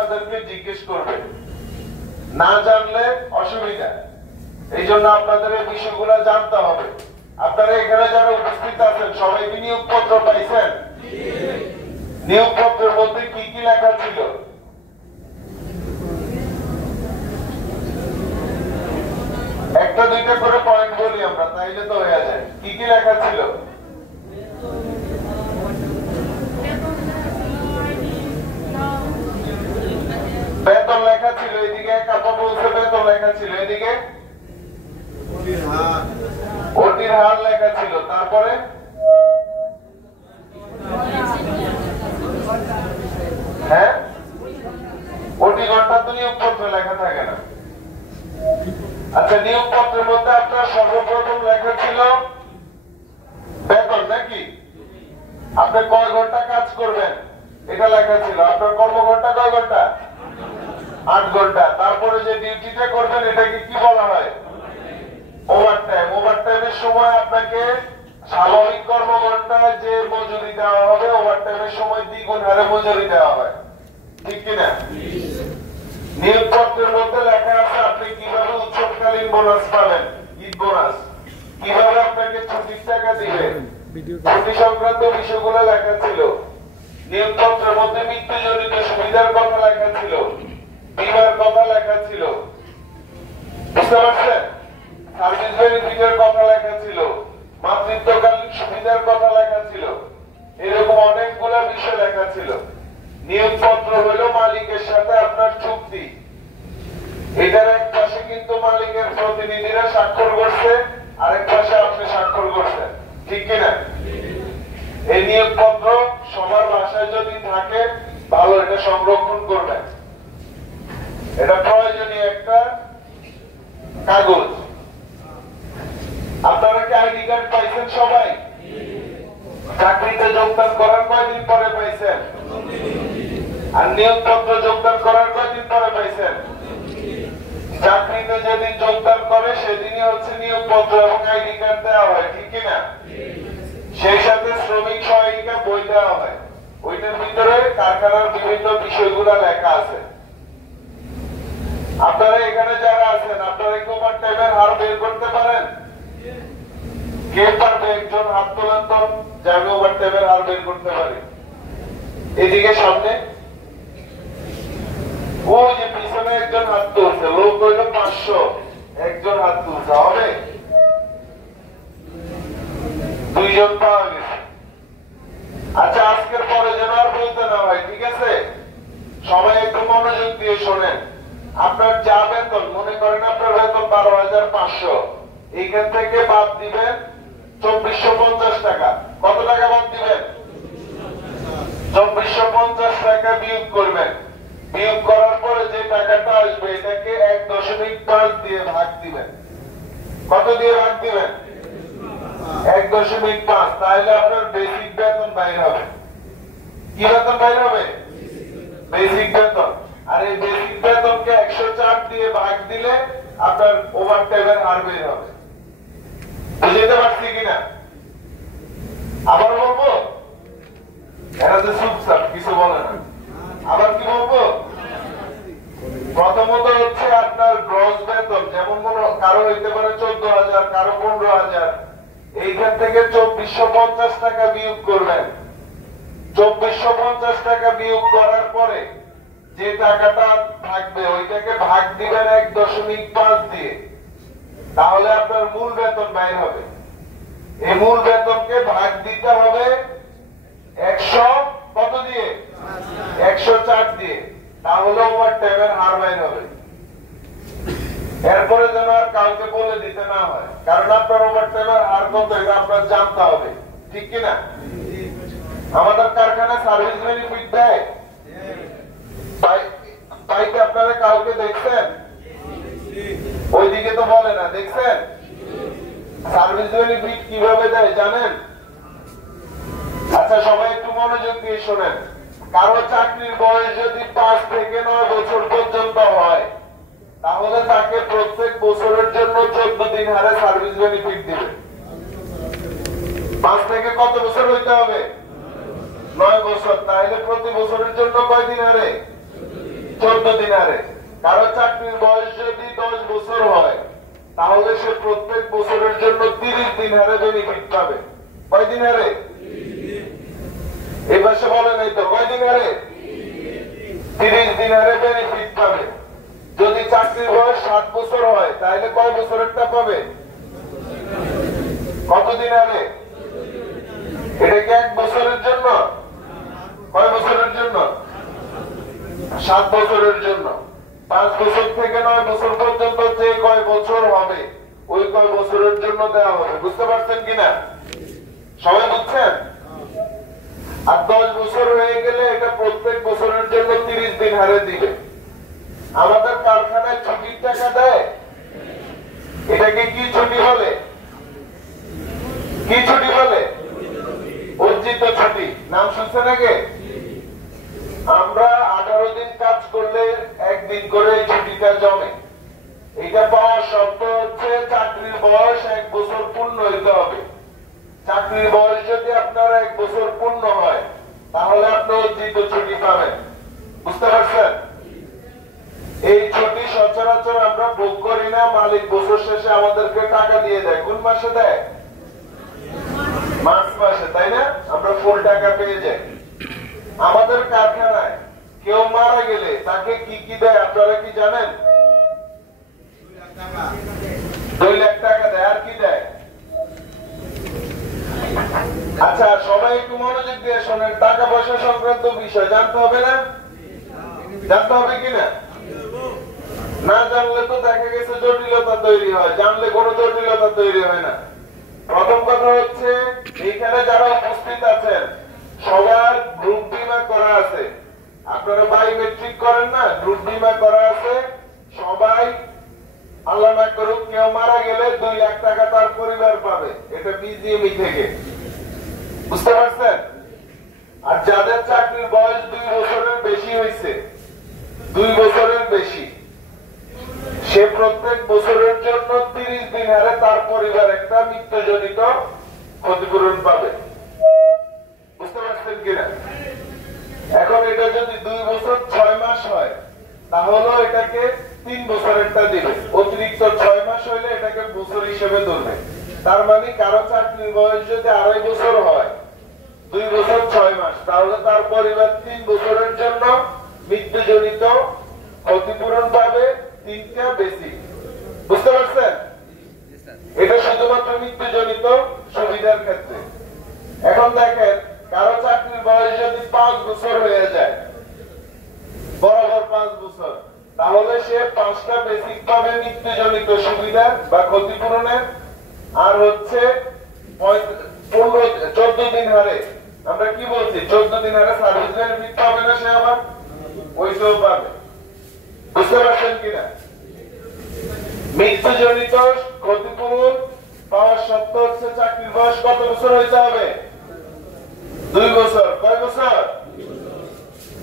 আপনাদেরকে জিজ্ঞেস করবে, না জানলে অসুবিধা। এই জন্য আপনাদের এই বিষয়গুলো জানতে হবে। আপনারা এখানে যারা উপস্থিত আছেন সবাই কি নিয়োগপত্র পাইছেন? নিয়োগপত্রের মধ্যে কি কি লেখা ছিল? একটা দুইটা করে পয়েন্ট বলি আমরা, তাইলে তো হয়ে যায়। কি কি লেখা ছিল? বেতন লেখা ছিল এদিকে, কাপড় বলছে বেতন লেখা ছিল এদিকে, ওটির হার লেখা ছিল। তারপরে হ্যাঁ, ওটি ঘন্টা তো নিয়োগপত্রে লেখা থাকে না। আচ্ছা, নিয়োগপত্রের মধ্যে আপনার সর্বপ্রথম লেখা ছিল বেতন নাকি? আপনি কয় ঘন্টা কাজ করবেন এটা লেখা ছিল। আপনার কর্মঘন্টা কয় ঘন্টা? 8 ঘন্টা। তারপরে যে ডিউটিটা করবেন এটাকে কি বলা হয়? ওভারটাইম। ওভারটাইমের সময় আপনাকে স্বাভাবিক কর্মঘন্টায় যে মজুরি দেওয়া হবে, ওভারটাইমের সময় দ্বিগুণ হারে মজুরি দেওয়া হয়, ঠিক কিনা? নিয়োগপত্রের মধ্যে লেখা আছে আপনি কিভাবে উৎসবকালীন বোনাস পাবেন, ঈদ বোনাস, কিভাবে আপনাকে ছুটির টাকা দিবে, ছুটি সংক্রান্ত বিষয়গুলো লেখা ছিল। নিয়োগপত্রের মধ্যে মৃত্যুজনিত সুবিধার কথা লেখা ছিল, বীমার কথা লেখা ছিল, বুঝতে পারছেন? সার্ভিস বেনিফিটের কথা লেখা ছিল, মাতৃত্বকালীন সুবিধার কথা লেখা ছিল। এরকম অনেকগুলো বিষয় লেখা ছিল। নিয়োগপত্র হলো মালিকের সাথে আপনার চুক্তি। এটার এক পাশে কিন্তু মালিকের প্রতিনিধিরা স্বাক্ষর করছে, আরেক পাশে আপনি স্বাক্ষর করছেন, ঠিক কিনা? এই নিয়োগপত্র সবার বাসায় যদি থাকে ভালো, এটা সংরক্ষণ করবেন। এটা প্রয়োজনীয় একটা কাগজ। আপনারা কি আইডি কার্ড পাইছেন সবাই? চাকরিতে যোগদান করার কয়দিন পরে পাইছেন? আর নিয়োগপত্র যোগদান করার কয়দিন পরে পাইছেন? চাকরিতে যেদিন যোগদান করে সেদিনই হচ্ছে নিয়োগপত্র এবং আইডি কার্ড দেওয়া হয়, ঠিক কিনা? সেই সাথে শ্রমিক সহায়িকা বই দেওয়া হয়। ওইটার ভিতরে কারখানার বিভিন্ন বিষয়গুলো লেখা আছে। আপনারা এখানে যারা আছেন আপনারা কি ওভারটাইমের হার বের করতে পারেন? কে পারবে? একজন হাত তোলেন তো, যে আমি ওভারটাইমের হার বের করতে পারি। এদিকে সামনে, ওই যে পিছনে একজন হাত তুলছে, লোক হইল 500, একজন হাত তুলছে, হবে? 2 জন পাওয়া গেছে। আচ্ছা, আজকের পরে যেন আর বলতে না হয়, ঠিক আছে? সবাই একটু মনোযোগ দিয়ে শোনেন। আপনার যা বেতন, মনে করেন আপনার বেতন 12,500, এইখান থেকে বাদ দিবেন 2450 টাকা। কত টাকা বাদ দিবেন? 2450 টাকা বিয়োগ করবেন। বিয়োগ করার পরে যে টাকাটা আসবে এটাকে 1.5 দিয়ে ভাগ দিবেন। কত দিয়ে ভাগ দিবেন? 1.5। তাহলে আপনার বেসিক বেতন বাইর হবে। কি বেতন বাইর হবে? বেসিক বেতন। আর এই বেসিক বেতনকে 104 দিয়ে ভাগ দিলে আপনার ওভারটাইমের হার বের হবে। বুঝতে পারছি কিনা? আবার বলবো? এরা যে চুপচাপ, কিছু বলে না। আবার কি বলবো? প্রথমত হচ্ছে আপনার গ্রস বেতন, যেমন কারো হইতে পারে 14,000, কারো 15,000। এইখান থেকে 2450 টাকা বিয়োগ করবেন। 2450 টাকা বিয়োগ করার পরে যে টাকাটা থাকবে ওইটাকে ভাগ দিবেন 1.5 দিয়ে। তাহলে আপনার মূল বেতন বাইর হবে। এই মূল বেতনকে ভাগ দিতে হবে 100 কত দিয়ে? 104 দিয়ে। তাহলে ওভারটাইমের হার বাইর হবে। এরপরে যেন আর কাউকে বলে দিতে না হয়, কারণ আপনার ওভারটাইমের হার কত এটা আপনার জানতে হবে, ঠিক কিনা? আমাদের কারখানায় সার্ভিস বেনিফিট দেয়, পাইতে আপনারা কাউকে দেখছেন? ওইদিকে তো বলে না, দেখছেন? সার্ভিস বেনিফিট কিভাবে দেয় জানেন? আচ্ছা, সবাই একটু মনোযোগ দিয়ে শোনেন। কারো চাকরির বয়স যদি 5 থেকে 9 বছর পর্যন্ত হয় তাহলে তাকে প্রত্যেক বছরের জন্য 14 দিন হারে সার্ভিস বেনিফিট দিবে। 5 থেকে কত বছর হইতে হবে? 9 বছর। তাহলে প্রতি বছরের জন্য কয় দিন হারে? 14 দিন হারে। কারো চাকরির বয়স যদি 10 বছর হয় তাহলে সে প্রত্যেক বছরের জন্য 30 দিন হারে বেনিফিট পাবে। কয় দিন হারে? এই পাশে বলে নাই তো, কয় দিন হারে? 30 দিন হারে বেনিফিট পাবে। যদি চাকরির বয়স 7 বছর হয় তাহলে কয় বছরেরটা পাবে? কতদিন হারে? এটা কি 1 বছরের জন্য? কয় বছরের জন্য? 7 বছরের জন্য। 5 বছর থেকে 9 বছর পর্যন্ত যে কয় বছর হবে ওই কয় বছরের জন্য দেওয়া হবে। বুঝতে পারছেন কিনা? সবাই বুঝছেন? আর 10 বছর হয়ে গেলে এটা প্রত্যেক বছরের জন্য 30 দিন হারে দিবে। আমাদের কারখানায় ছুটির টাকা দেয়, এটাকে কি ছুটি বলে? কি ছুটি বলে? অর্জিত ছুটি। নাম শুনছেন আগে? আমরা 18 দিন কাজ করলে 1 দিন করে ছুটিটা জমে। এটা পাওয়ার শর্ত হচ্ছে চাকরির বয়স 1 বছর পূর্ণ হইতে হবে। চাকরির বয়স যদি আপনার 1 বছর পূর্ণ হয় তাহলে আপনি অর্জিত ছুটি পাবেন। বুঝতে পারছেন? এই ছুটি সচরাচর আমরা ভোগ করি না। মালিক বছর শেষে আমাদেরকে টাকা দিয়ে দেয়। কোন মাসে দেয়? মার্চ মাসে, তাই না? আমরা ফুল টাকা পেয়ে যাই। আমাদের কারখানায় কেউ মারা গেলে তাকে কি কি দেয় আপনারা কি জানেন? 2 লাখ টাকা দেয়। আর কি দেয়? আচ্ছা, সবাই একটু মনোযোগ দিয়ে শোনেন। টাকা পয়সা সংক্রান্ত বিষয় জানতে হবে না? জানতে হবে কিনা? না জানলে তো দেখা গেছে জটিলতা তৈরি হয়, জানলে কোনো জটিলতা তৈরি হয় না। প্রথম কথা হচ্ছে এখানে যারা উপস্থিত আছেন সবার গ্রুপ বীমা করা আছে। আপনারা বায়োমেট্রিক করেন না, গ্রুপ বীমা করা আছে। সবাই আল্লাহ না করুক কেউ মারা গেলে 2 লাখ টাকা তার পরিবার পাবে। এটা বিজিএমই থেকে। বুঝতে পারছেন? আর যাদের চাকরির বয়স 2 বছরের বেশি হয়েছে, 2 বছরের বেশি, সে প্রত্যেক বছরের জন্য 30 দিন হারে তার পরিবার একটা মৃত্যুজনিত ক্ষতিপূরণ পাবে। বুঝতে পারছেন কিনা? এখন এটা যদি 2 বছর 6 মাস হয় তাহলে এটাকে 3 বছরেরটা দিবে। অতিরিক্ত 6 মাস হইলে এটাকে বছর হিসেবে ধরবে। তার মানে কারো চাকরির বয়স যদি 2.5 বছর হয়, 2 বছর 6 মাস, তাহলে তার পরিবার 3 বছরের জন্য মৃত্যুজনিত ক্ষতিপূরণ পাবে 3টা বেশি। বুঝতে পারছেন? এটা শুধুমাত্র মৃত্যুজনিত সুবিধার ক্ষেত্রে। এখন দেখেন কারো চাকরির বয়স যদি 5 বছর হয়ে যায়, বরাবর 5 বছর, তাহলে সে 5টা বেসিক পাবে মৃত্যুজনিত সুবিধা বা ক্ষতিপূরণের। আর হচ্ছে 14 দিন হারে, আমরা কি বলছি, 14 দিন হারে সার্ভিস বেনিফিট পাবে না সে, আবার ওইটাও পাবে। বুঝতে পারছেন কিনা? মৃত্যুজনিত ক্ষতিপূরণ পাওয়ার শর্ত হচ্ছে চাকরির বয়স কত বছর হইতে হবে? 2 বছর। কয় বছর?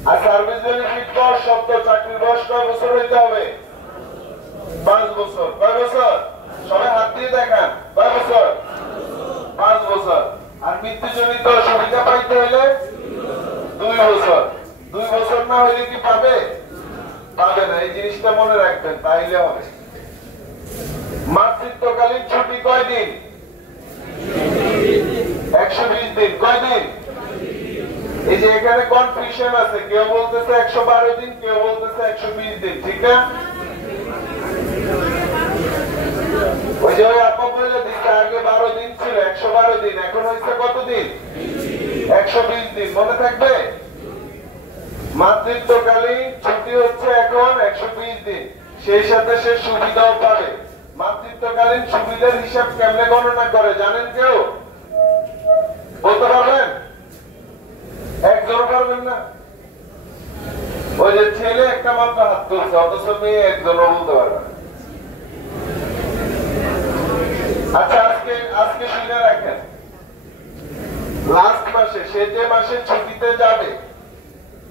আর সার্ভিস বেনিফিট পাওয়ার শর্ত চাকরির বয়স কয় বছর হইতে হবে? 5 বছর। কয় বছর? সবাই হাত দিয়ে দেখান। কয় বছর? 5 বছর। আর মৃত্যুজনিত সুবিধা পাইতে হলে 2 বছর। 2 বছর না হইলে কি পাবে? পাবে না। এই জিনিসটা মনে রাখবেন, তাইলে হবে। মাতৃত্বকালীন ছুটি কয় দিন? 120 দিন। কয় দিন? এই যে এখানে কনফিউশন আছে, কেউ বলতেছে 112 দিন, কেউ বলতেছে 120 দিন। ঠিক না? ওই যে ওই আপা বলে দিচ্ছে আগে 12 দিন ছিল, 112 দিন, এখন হয়েছে কত দিন? 120 দিন। মনে থাকবে? মাতৃত্বকালীন ছুটি হচ্ছে এখন 120 দিন। সেই সাথে সে সুবিধাও পাবে। মাতৃত্বকালীন সুবিধার হিসাব কেমনে গণনা করে জানেন কেউ? বলতে পারবেন? একজন পারবেন না? ওই যে ছেলে একটা মাত্র হাত তুলছে, অথচ মেয়ে একজনও বলতে পারবে না। আচ্ছা, আজকে শুনে রাখেন, লাস্ট মাসে সে যে মাসে ছুটিতে যাবে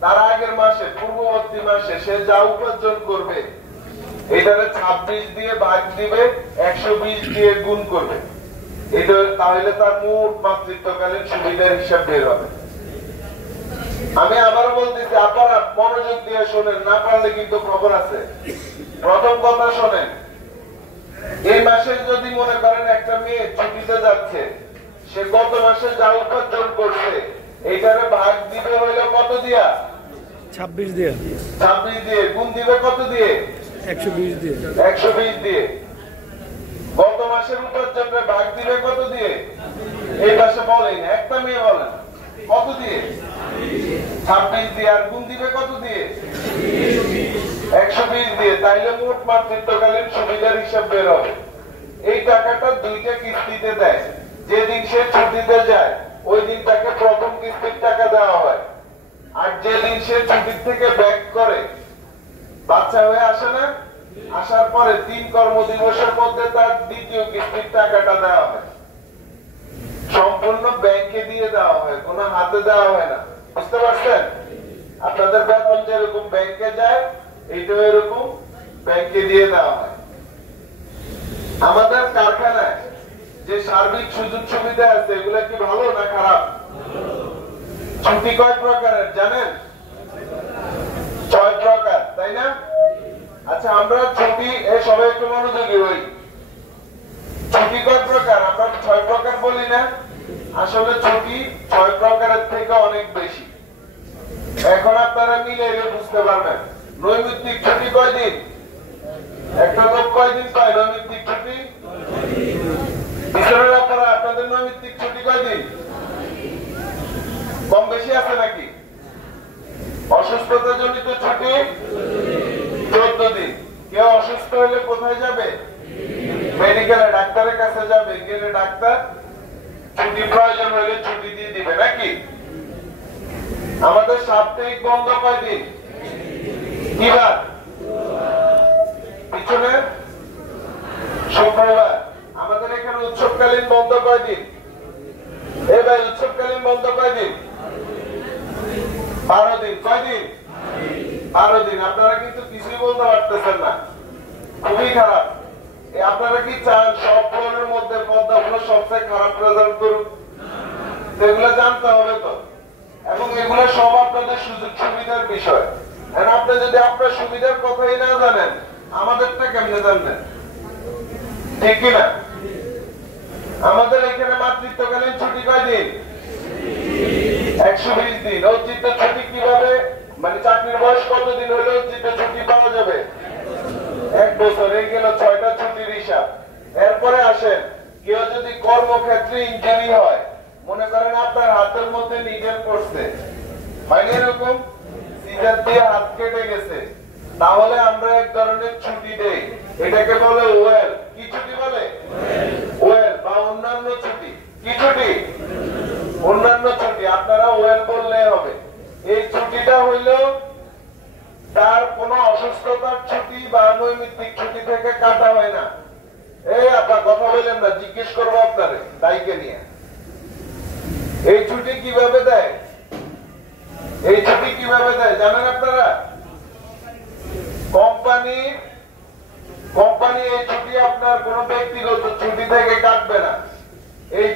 তার আগের মাসে, পূর্ববর্তী মাসে সে যা উপার্জন করবে এটারে 26 দিয়ে ভাগ দিবে, 120 দিয়ে গুণ করবে। এটা তাহলে তার মোট মাতৃত্বকালীন সুবিধার হিসাব বের হবে। আমি আবার বলতেছি, আপনারা মনোযোগ দিয়ে শোনেন, না পারলে কিন্তু খবর আছে। প্রথম কথা শোনেন, এই মাসে যদি মনে করেন একটা মেয়ে ছুটিতে যাচ্ছে, সে গত মাসে যা উপার্জন করছে এইটারে ভাগ দিবে হইলো কত দিয়া? 26 দিয়ে। 26 দিয়ে। গুণ দিবে কত দিয়ে? 120 দিয়ে। 120 দিয়ে। গত মাসের উপার্জনের ভাগ দিবে কত দিয়ে? এই মাসে বলেন, একটা মেয়ে বলেন কত দিয়ে? 26 দিয়ে। আর গুণ দিবে কত দিয়ে? 120 দিয়ে। তাইলে মোট মাতৃত্বকালীন সুবিধার হিসাব বের হবে। এই টাকাটা দুইটা কিস্তিতে দেয়। যেদিন সে ছুটিতে যায় ওই দিন তাকে প্রথম কিস্তির টাকা দেওয়া হয়, আর যেদিন সে ছুটির থেকে ব্যাক করে বাচ্চা হয়ে আসে না, আসার পরে 3 কর্মদিবসের মধ্যে তার দ্বিতীয় কিস্তির টাকাটা দেওয়া হয়। সম্পূর্ণ ব্যাংকে দিয়ে দেওয়া হয়, কোনো হাতে দেওয়া হয় না। বুঝতে পারছেন? আপনাদের বেতন যেরকম ব্যাংকে যায়, এইটাও এরকম ব্যাংকে দিয়ে দেওয়া হয়। আমাদের কারখানায় যে সার্বিক সুযোগ সুবিধা আছে এগুলা কি ভালো না খারাপ? ছুটি কয় প্রকারের জানেন? 6 প্রকার, তাই না? আচ্ছা, আমরা ছুটি সবাই একটু মনোযোগী হই। ছুটি কয় প্রকার? আমরা 6 প্রকার বলি না? আসলে ছুটি 6 প্রকারের থেকে অনেক বেশি। এখন আপনারা মিলে বুঝতে পারবেন। নৈমিত্তিক ছুটি কয় দিন? একটা লোক কয় দিন পায় নৈমিত্তিক ছুটি? বিশ্বনাথ আপনারা আপনাদের নৈমিত্তিক ছুটি কয় দিন? কম বেশি আছে নাকি? অসুস্থতা জনিত ছুটি 14 দিন। কেউ অসুস্থ হলে কোথায় যাবে? মেডিকেলে, ডাক্তারের কাছে যাবে। গেলে ডাক্তার ছুটি প্রয়োজন হলে ছুটি দিয়ে দিবে নাকি? আমাদের সাপ্তাহিক বন্ধ কয় দিন? কি বার? পিছনে শুক্রবার। আমাদের এখানে উৎসবকালীন বন্ধ কয় দিন? এই ভাই, উৎসবকালীন বন্ধ কয় দিন? 12 দিন। কয় দিন? 12 দিন। আপনারা কিন্তু কিছুই বলতে পারতেছেন না, খুবই খারাপ। আপনারা কি চান সব ফ্লোরের মধ্যে পদ্মাগুলো সবচেয়ে খারাপ রেজাল্ট করুক? এগুলো জানতে হবে তো, এবং এগুলো সব আপনাদের সুযোগ সুবিধার বিষয়। আর আপনি যদি আপনার সুবিধার কথাই না জানেন, আমাদেরটা কেমনে জানবেন? ঠিক কিনা? আমাদের এখানে মাতৃত্বকালীন ছুটি কয় দিন? 120 দিন। অর্জিত ছুটি কিভাবে, মানে চাকরির বয়স কতদিন হলে অর্জিত ছুটি পাওয়া যাবে? 1 বছর। এই গেল 6টা ছুটির হিসাব। এরপরে আসেন, কেউ যদি কর্মক্ষেত্রে ইনজুরি হয়, মনে করেন আপনার হাতের মধ্যে নিডেল পড়ছে, মানে এরকম সিজার দিয়ে হাত কেটে গেছে, তাহলে আমরা এক ধরনের ছুটি দেই, এটাকে বলে ওয়েল। কি ছুটি বলে? ওয়েল। বা অন্যান্য ছুটি। কি ছুটি? অন্যান্য ছুটি। আপনারা ওয়েল বললে হবে। এই ছুটিটা হইল তার কোন অসুস্থতার ছুটি বা নৈমিত্তিক ছুটি থেকে কাটা হয় না। এই আপনার কথা বললেন না, জিজ্ঞেস করবো আপনারে দায়ীকে নিয়ে। এই ছুটি কিভাবে দেয়? এই ছুটি কিভাবে দেয় জানেন আপনারা? কোম্পানি এই ছুটি আপনার কোন ব্যক্তিগত ছুটি থেকে কাটবে না। এই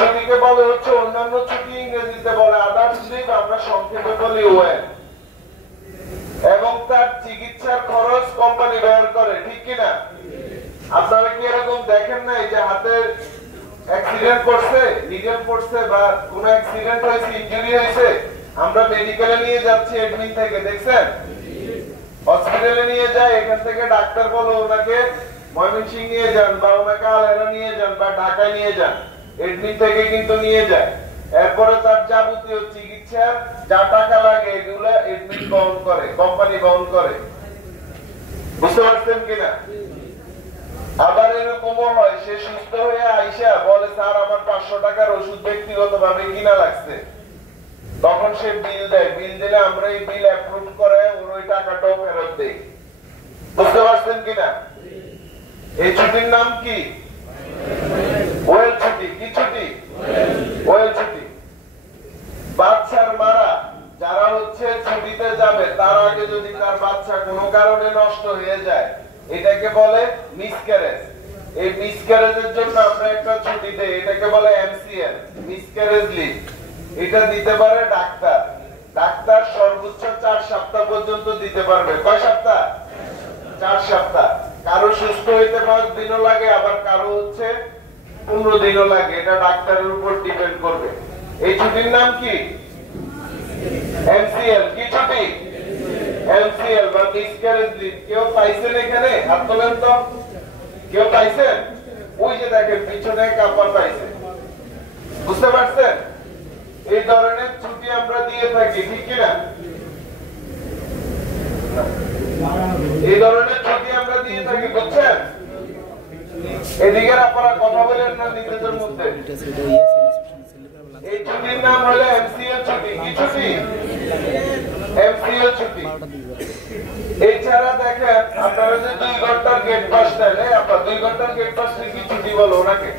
ছুটিকে বলে হচ্ছে অন্যান্য ছুটি, ইংরেজিতে বলে আদার্স লিভ, আমরা সংক্ষেপে বলি ওয়েল। এবং তার চিকিৎসার খরচ কোম্পানি ব্যয় করে, ঠিক কিনা? আপনারা কি এরকম দেখেন নাই যে হাতের অ্যাক্সিডেন্ট করছে, নিডেল পড়ছে, বা কোন অ্যাক্সিডেন্ট হয়েছে, ইনজুরি হয়েছে, আমরা মেডিকেলে নিয়ে যাচ্ছি এডমিন থেকে, দেখছেন? হসপিটালে নিয়ে যায়, এখান থেকে ডাক্তার বলো ওনাকে ময়মনসিংহ নিয়ে যান, বা ওনাকে আলহেরা নিয়ে যান, বা ঢাকায় নিয়ে যান, এডমিন থেকে কিন্তু নিয়ে যায়। এরপরে তার যাবতীয় চিকিৎসার যা টাকা লাগে এগুলো এডমিন বহন করে, কোম্পানি বহন করে। বুঝতে পারছেন কিনা? আবার এরকমও হয়, সে সুস্থ হয়ে আইসা বলে স্যার আমার 500 টাকার ওষুধ ব্যক্তিগত ভাবে কিনা লাগছে, তখন সে বিল দেয়। বিল দিলে আমরা এই বিল অ্যাপ্রুভ করে ওর ওই টাকাটাও ফেরত দেই। বুঝতে পারছেন কিনা? এই ছুটির নাম কি? ওয়েল ছুটি। কি ছুটি? ওয়েল ছুটি। বাচ্চার মারা যারা হচ্ছে ছুটিতে যাবে, তার আগে যদি তার বাচ্চা কোনো কারণে নষ্ট হয়ে যায়, এটাকে বলে মিসক্যারেজ। এই মিসক্যারেজের জন্য আমরা একটা ছুটি দেই, এটাকে বলে এমসিএল, মিসক্যারেজ লিভ। এটা দিতে পারে ডাক্তার। ডাক্তার সর্বোচ্চ 4 সপ্তাহ পর্যন্ত দিতে পারবে। কয় সপ্তাহ? 4 সপ্তাহ। কারো সুস্থ হইতে 5 দিনও লাগে, আবার কারো হচ্ছে 15 দিনও লাগে। এটা ডাক্তারের উপর ডিপেন্ড করবে। এই ছুটির নাম কি? এমসিএল। কি ছুটি? এমসিএল বা মিসক্যারেজ লিভ। কেউ পাইছেন এখানে? হাত তোলেন তো। কেউ পাইছেন? ওই যে দেখেন পিছনে কাপড় পাইছে। বুঝতে পারছেন? এই ধরনের ছুটি আমরা দিয়ে থাকি, ঠিক কিনা? এই ধরনের ছুটি আমরা দিয়ে থাকি, বুঝছেন? এদিকে আপনারা কথা বলেন না নিজেদের মধ্যে। এই ছুটির নাম হলো এমসিএল ছুটি। কি ছুটি? এমসিএল ছুটি। এছাড়া দেখেন আপনারা যে 2 ঘন্টার গেট পাস দেন, আপনারা 2 ঘন্টার গেট পাস কি ছুটি বলে ওনাকে?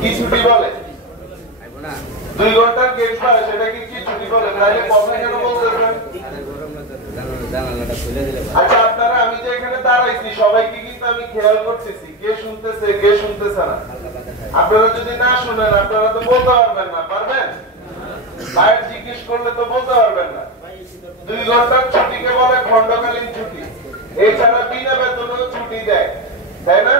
কি ছুটি বলে? 2 ঘন্টার গেট পাস সেটা কি ছুটি বলে? তাহলে কথা কেন বলতেছেন? আচ্ছা আপনারা, আমি যে এখানে দাঁড়াইছি সবাইকে কিন্তু আমি খেয়াল করতেছি কে শুনতেছে কে শুনতেছে না। আপনারা যদি না শুনেন আপনারা তো বলতে পারবেন না। পারবেন? বাইরে জিজ্ঞেস করলে তো বলতে পারবেন না। 2 ঘন্টার ছুটিকে বলে খণ্ডকালীন ছুটি। এছাড়া বিনা বেতনেও ছুটি দেয়, তাই না?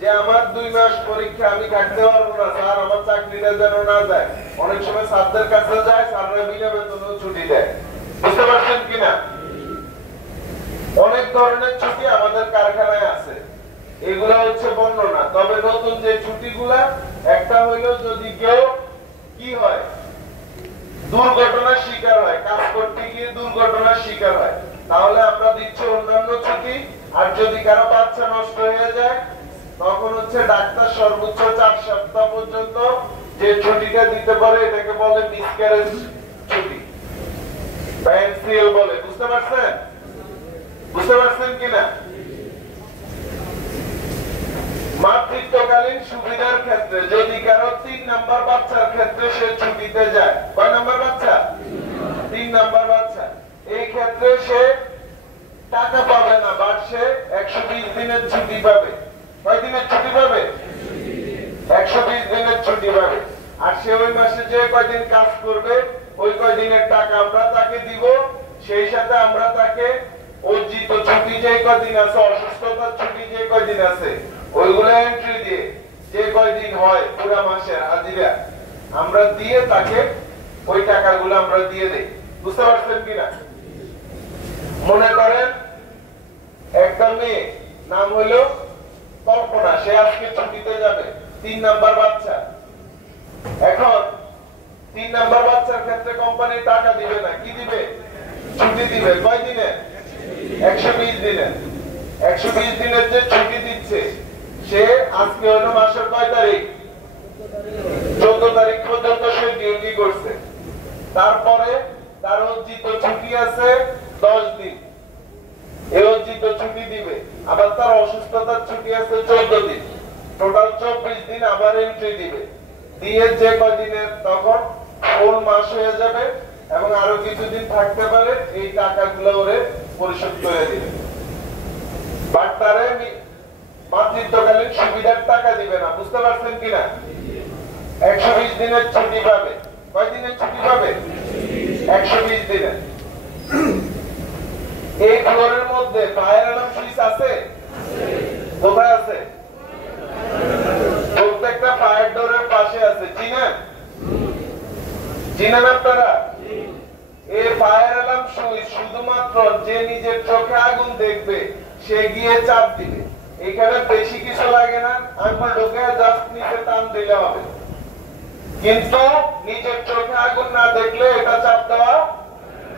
যে আমার 2 মাস পরীক্ষা, আমি থাকতে পারবো না স্যার, আমার চাকরিটা যেন না যায়। অনেক সময় স্যারদের কাছে যায়, স্যাররা বিনা বেতনেও ছুটি দেয়। বুঝতে পারছেন কিনা? অনেক ধরনের ছুটি আমাদের কারখানায় আছে। এগুলো হচ্ছে বর্ণনা। তবে নতুন যে ছুটিগুলা, একটা হইলো যদি কেউ কি হয়, দুর্ঘটনার শিকার হয়, কাজ করতে গিয়ে দুর্ঘটনার শিকার হয়, তাহলে আমরা দিচ্ছি অন্যান্য ছুটি। আর যদি কারো বাচ্চা নষ্ট হয়ে যায় তখন হচ্ছে ডাক্তার সর্বোচ্চ 4 সপ্তাহ পর্যন্ত যে ছুটিটা দিতে পারে এটাকে বলে মিসক্যারেজ ছুটি বা এমসিএল বলে। বুঝতে পারছেন? বুঝতে পারছেন কিনা? মাতৃত্বকালীন সুবিধার ক্ষেত্রে যদি কারো 3 নাম্বার বাচ্চার ক্ষেত্রে সে ছুটিতে যায়, কয় নাম্বার বাচ্চা? 3 নাম্বার বাচ্চা। এই ক্ষেত্রে সে টাকা পাবে না, বাট সে 120 দিনের ছুটি পাবে। কয় দিনের ছুটি পাবে? 120 দিনের ছুটি পাবে। আর সে ওই মাসে যে কয়দিন কাজ করবে ওই কয়দিনের টাকা আমরা তাকে দিব। সেই সাথে আমরা তাকে অর্জিত ছুটি যে কয়দিন আছে, অসুস্থতার ছুটি যে কয়দিন আছে, ওইগুলো এন্ট্রি দিয়ে যে কয়দিন হয় পুরো মাসের হাজিরা আমরা দিয়ে তাকে ওই টাকাগুলো আমরা দিয়ে দেই। বুঝতে পারছেন কিনা? মনে করেন একটা মেয়ে নাম হলো কল্পনা, সে আজকে ছুটিতে যাবে, 3 নাম্বার বাচ্চা। এখন 3 নাম্বার বাচ্চার ক্ষেত্রে কোম্পানি টাকা দিবে না, কি দিবে? ছুটি দিবে। কয় দিনে? 120 দিনে। 120 দিনের যে ছুটি দিচ্ছে সে আজকে হলো মাসের কয় তারিখ? 14 তারিখ পর্যন্ত সে ডিউটি করছে। তারপরে তার অর্জিত ছুটি আছে 10 দিন, এই অর্জিত ছুটি দিবে। আবার তার অসুস্থতার ছুটি আছে 14 দিন, টোটাল 24 দিন আবার এন্ট্রি দিবে। দিয়ে যে কয়দিনের তখন ফুল মাস হয়ে যাবে এবং আরো কিছুদিন থাকতে পারে, এই টাকাগুলো ওরে পরিশোধ করে দিবে। বাট তারে মাতৃত্বকালীন সুবিধার টাকা দিবে না। বুঝতে পারছেন কিনা? 120 দিনের ছুটি পাবে। কয় দিনের ছুটি পাবে? 120 দিনের। এই ফ্লোরের মধ্যে ফায়ার অ্যালার্ম সুইচ আছে? কোথায় আছে? প্রত্যেকটা ফায়ার ডোরের পাশে আছে। চিনেন? চিনেন আপনারা? এই ফায়ার অ্যালার্ম সুইচ শুধুমাত্র যে নিজের চোখে আগুন দেখবে সে গিয়ে চাপ দিবে। এখানে বেশি কিছু লাগে না, আঙুল ঢোকে জাস্ট নিচে টান দিলে হবে। কিন্তু নিজের চোখে আগুন না দেখলে এটা চাপ দেওয়া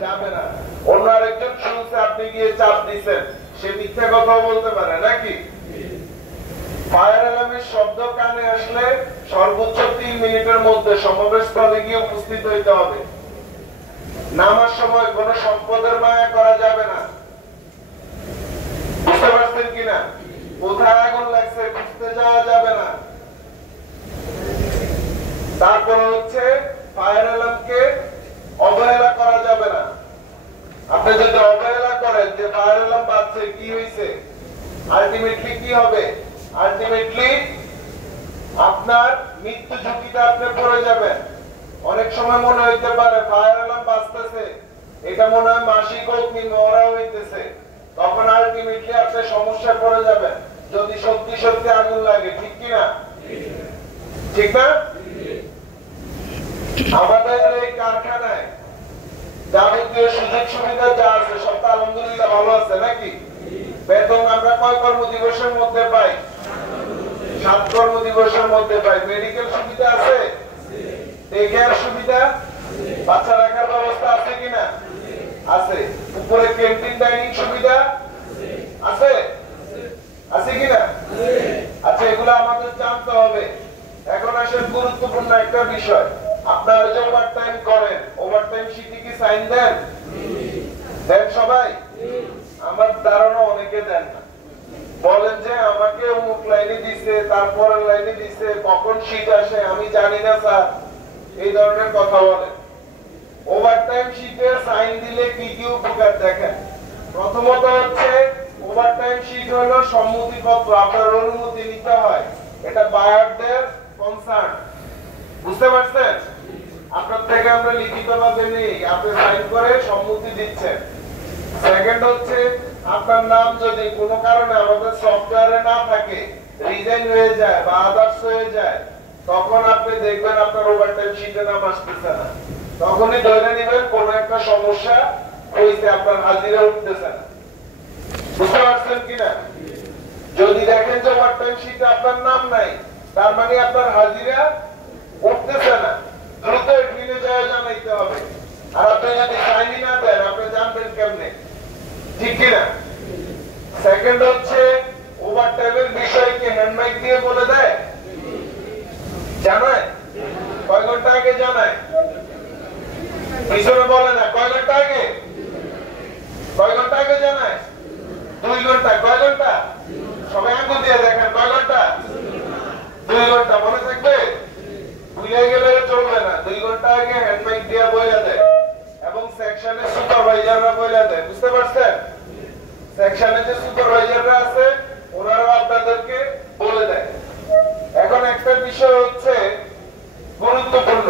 যাবে না। অন্য আরেকজন শুনছে আপনি গিয়ে চাপ দিচ্ছেন, সে মিথ্যা কথা বলতে পারে নাকি? ফায়ার অ্যালার্মের শব্দ কানে আসলে সর্বোচ্চ 3 মিনিটের মধ্যে সমাবেশ স্থলে গিয়ে উপস্থিত হইতে হবে। নামার সময় কোনো সম্পদের মায়া করা যাবে না। বুঝতে পারছেন কিনা? কোথায় আগুন লাগছে খুঁজতে যাওয়া যাবে না। তারপর হচ্ছে ফায়ার অ্যালার্মকে অবহেলা করা যাবে না। আপনি যদি অবহেলা করেন যে ফায়ার অ্যালার্ম বাজছে কি হয়েছে, আলটিমেটলি কি হবে? আলটিমেটলি আপনার মৃত্যু ঝুঁকিতে আপনি পড়ে যাবেন। অনেক সময় মনে হইতে পারে ফায়ার অ্যালার্ম বাজতেছে, এটা মনে হয় মাসিক অগ্নি মরা হইতেছে, তখন আলটিমেটলি আপনি সমস্যা পড়ে যাবেন যদি সত্যি সত্যি আগুন লাগে। ঠিক কিনা? ঠিক না? আমাদের এই কারখানায় যাবতীয় সুযোগ সুবিধা যা আছে সব তো আলহামদুলিল্লাহ ভালো আছে নাকি? বেতন আমরা কয় কর্মদিবসের মধ্যে পাই? 7 কর্মদিবসের মধ্যে পাই। মেডিকেল সুবিধা আছে, টেকের সুবিধা, বাচ্চা রাখার ব্যবস্থা আছে কিনা? আছে। উপরে ক্যান্টিন ডাইনিং সুবিধা আছে, আছে কিনা? আচ্ছা, এগুলো আমাদের জানতে হবে। এখন আসলে গুরুত্বপূর্ণ একটা বিষয়, আপনারা যে ওভারটাইম করেন, ওভারটাইম শিটে কি সাইন দেন? দেন সবাই? আমার ধারণা অনেকে দেন না, বলেন যে আমাকে অমুক লাইনে দিছে, তারপরের লাইনে দিছে, কখন শীত আসে আমি জানি না স্যার, এই ধরনের কথা বলেন। ওভারটাইম শীটে সাইন দিলে কি কি উপকার দেখেন। প্রথমত হচ্ছে ওভারটাইম শীট হলো সম্মতিপত্র, আপনার অনুমতি নিতে হয়, এটা বায়ারদের কনসার্ন। বুঝতে পারছেন? আপনার থেকে আমরা লিখিতভাবে নেই, আপনি সাইন করে সম্মতি দিচ্ছেন। সেকেন্ড হচ্ছে আপনার নাম যদি কোনো কারণে আমাদের সফটওয়্যারে না থাকে, রিজাইন হয়ে যায় বা আদার্স হয়ে যায়, তখন আপনি দেখবেন আপনার ওভারটাইম শীটে নাম আসতেছে না, তখনই ধরে নেবেন কোনো একটা সমস্যা হয়েছে, আপনার হাজিরা উঠতেছে না। বুঝতে পারছেন কিনা? যদি দেখেন যে ওভারটাইম শীটে আপনার নাম নাই, তার মানে আপনার হাজিরা উঠতেছে না, দ্রুত এডমিনে যায় জানাইতে হবে। আর আপনি যদি সাইনই না দেন, আপনি জানবেন কেমনে? ঠিক কিনা? সেকেন্ড হচ্ছে ওভারটাইমের বিষয় কি হ্যান্ড মাইক দিয়ে বলে দেয়? জানায়? কয় ঘন্টা আগে জানায়? পিছনে বলে না, কয় ঘন্টা আগে? কয় ঘন্টা আগে জানায়? 2 ঘন্টা। কয় ঘন্টা? সবাই আঙুল দিয়ে দেখেন, কয় ঘন্টা? 2 ঘন্টা। মনে থাকবে? ভুলে গেলে চলবে না। 2 ঘন্টা আগে হ্যান্ড মাইক দিয়ে বলে দেয় এবং সেকশনের সুপারভাইজাররা বলে দেয়। বুঝতে পারছেন? সেকশনে যে সুপারভাইজাররা আছে ওনারা আপনাদেরকে বলে দেয়। এখন একটা বিষয় হচ্ছে গুরুত্বপূর্ণ,